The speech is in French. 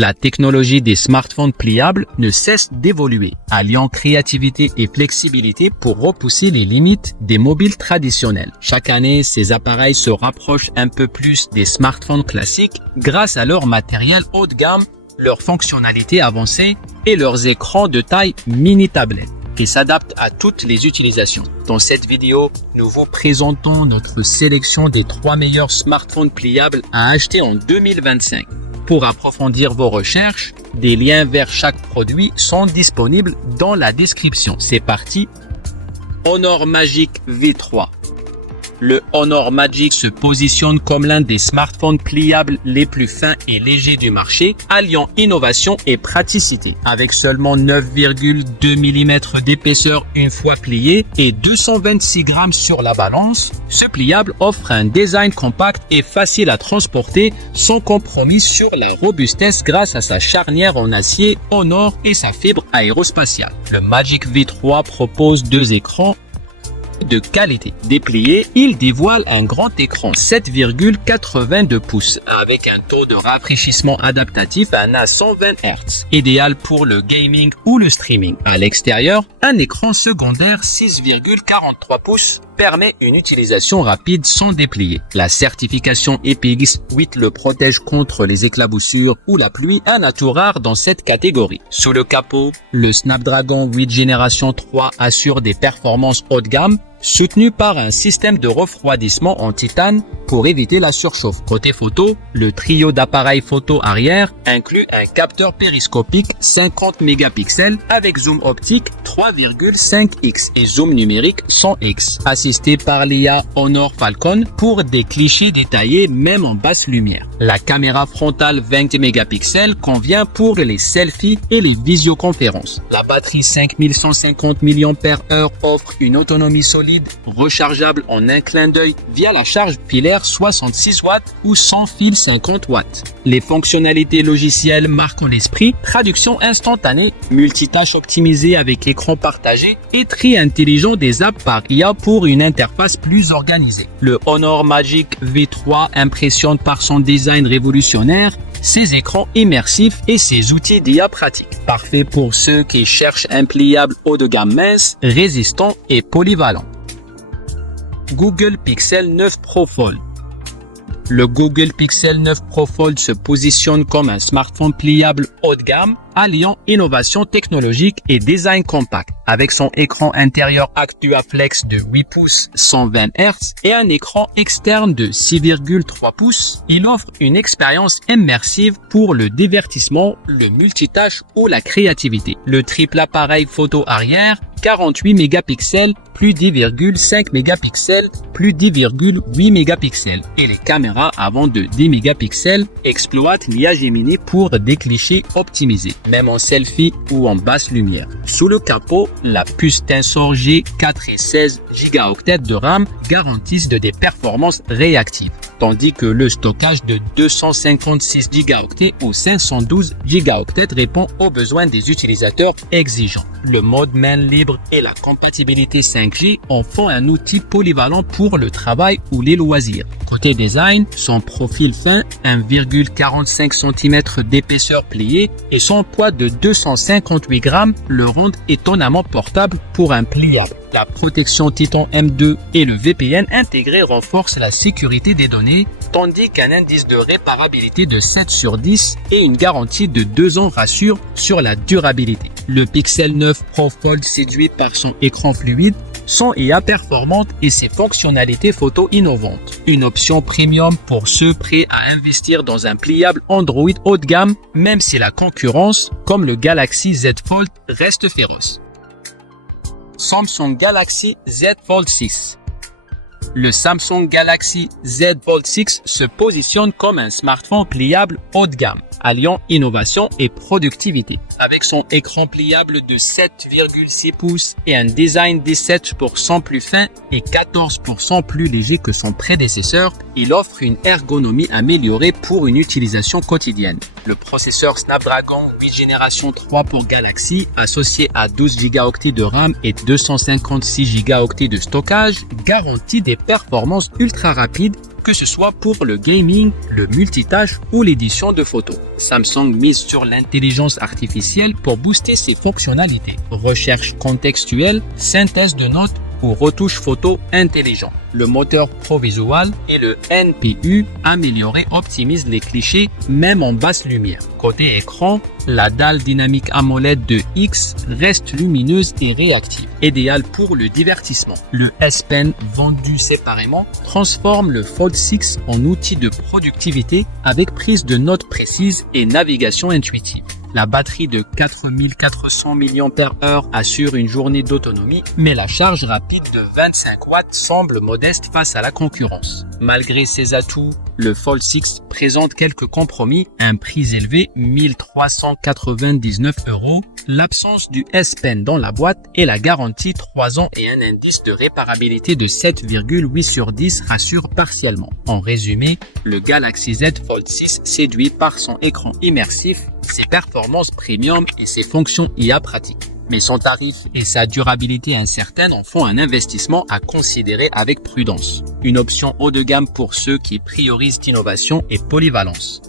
La technologie des smartphones pliables ne cesse d'évoluer, alliant créativité et flexibilité pour repousser les limites des mobiles traditionnels. Chaque année, ces appareils se rapprochent un peu plus des smartphones classiques grâce à leur matériel haut de gamme, leurs fonctionnalités avancées et leurs écrans de taille mini-tablette qui s'adaptent à toutes les utilisations. Dans cette vidéo, nous vous présentons notre sélection des 3 meilleurs smartphones pliables à acheter en 2025. Pour approfondir vos recherches, des liens vers chaque produit sont disponibles dans la description. C'est parti! Honor Magic V3. Le Honor Magic se positionne comme l'un des smartphones pliables les plus fins et légers du marché, alliant innovation et praticité. Avec seulement 9,2 mm d'épaisseur une fois plié et 226 grammes sur la balance, ce pliable offre un design compact et facile à transporter sans compromis sur la robustesse grâce à sa charnière en acier Honor et sa fibre aérospatiale. Le Magic V3 propose 2 écrans de qualité. Déplié, il dévoile un grand écran 7,82 pouces avec un taux de rafraîchissement adaptatif à 120 Hz, idéal pour le gaming ou le streaming. À l'extérieur, un écran secondaire 6,43 pouces permet une utilisation rapide sans déplier. La certification IPX8 le protège contre les éclaboussures ou la pluie, un atout rare dans cette catégorie. Sous le capot, le Snapdragon 8 génération 3 assure des performances haut de gamme, soutenu par un système de refroidissement en titane pour éviter la surchauffe. Côté photo, le trio d'appareils photo arrière inclut un capteur périscopique 50 mégapixels avec zoom optique 3,5x et zoom numérique 100x, assisté par l'IA Honor Falcon pour des clichés détaillés même en basse lumière. La caméra frontale 20 mégapixels convient pour les selfies et les visioconférences. La batterie 5150 mAh offre une autonomie solide rechargeable en un clin d'œil via la charge pilaire 66 watts ou sans fil 50 watts. Les fonctionnalités logicielles marquent l'esprit, traduction instantanée, multitâche optimisée avec écran partagé et tri intelligent des apps par IA pour une interface plus organisée. Le Honor Magic V3 impressionne par son design révolutionnaire, ses écrans immersifs et ses outils d'IA pratiques. Parfait pour ceux qui cherchent un pliable haut de gamme mince, résistant et polyvalent. Google Pixel 9 Pro Fold. Le Google Pixel 9 Pro Fold se positionne comme un smartphone pliable haut de gamme, alliant innovation technologique et design compact. Avec son écran intérieur ActuaFlex de 8 pouces 120 Hz et un écran externe de 6,3 pouces, il offre une expérience immersive pour le divertissement, le multitâche ou la créativité. Le triple appareil photo arrière 48 mégapixels plus 10,5 mégapixels plus 10,8 mégapixels et les caméras avant de 10 mégapixels exploitent l'IA Gemini pour des clichés optimisés, même en selfie ou en basse lumière. Sous le capot, la puce Tensor G 4 et 16 Go de RAM garantissent des performances réactives, tandis que le stockage de 256 Go ou 512 Go répond aux besoins des utilisateurs exigeants. Le mode main libre et la compatibilité 5G en font un outil polyvalent pour le travail ou les loisirs. Côté design, son profil fin, 1,45 cm d'épaisseur pliée et son poids de 258 grammes le rendent étonnamment portable pour un pliable. La protection Titan M2 et le VPN intégré renforcent la sécurité des données, tandis qu'un indice de réparabilité de 7 sur 10 et une garantie de 2 ans rassure sur la durabilité. Le Pixel 9 Pro Fold séduit par son écran fluide, son IA performante et ses fonctionnalités photo innovantes. Une option premium pour ceux prêts à investir dans un pliable Android haut de gamme, même si la concurrence, comme le Galaxy Z Fold, reste féroce. Samsung Galaxy Z Fold 6. Le Samsung Galaxy Z Fold 6 se positionne comme un smartphone pliable haut de gamme, alliant innovation et productivité. Avec son écran pliable de 7,6 pouces et un design 17% plus fin et 14% plus léger que son prédécesseur, il offre une ergonomie améliorée pour une utilisation quotidienne. Le processeur Snapdragon 8 génération 3 pour Galaxy, associé à 12 Go de RAM et 256 Go de stockage, garantit des performances ultra rapides que ce soit pour le gaming, le multitâche ou l'édition de photos. Samsung mise sur l'intelligence artificielle pour booster ses fonctionnalités. Recherche contextuelle, synthèse de notes ou retouche photo intelligent. Le moteur ProVisual et le NPU amélioré optimise les clichés même en basse lumière. Côté écran, la dalle dynamique AMOLED de X reste lumineuse et réactive, idéale pour le divertissement. Le S Pen vendu séparément transforme le Fold 6 en outil de productivité avec prise de notes précise et navigation intuitive. La batterie de 4400 mAh assure une journée d'autonomie, mais la charge rapide de 25 watts semble modeste face à la concurrence. Malgré ses atouts, le Fold 6 présente quelques compromis, un prix élevé 1399 €, l'absence du S Pen dans la boîte et la garantie 3 ans et un indice de réparabilité de 7,8 sur 10 rassure partiellement. En résumé, le Galaxy Z Fold 6 séduit par son écran immersif, ses performances premium et ses fonctions IA pratiques. Mais son tarif et sa durabilité incertaine en font un investissement à considérer avec prudence. Une option haut de gamme pour ceux qui priorisent innovation et polyvalence.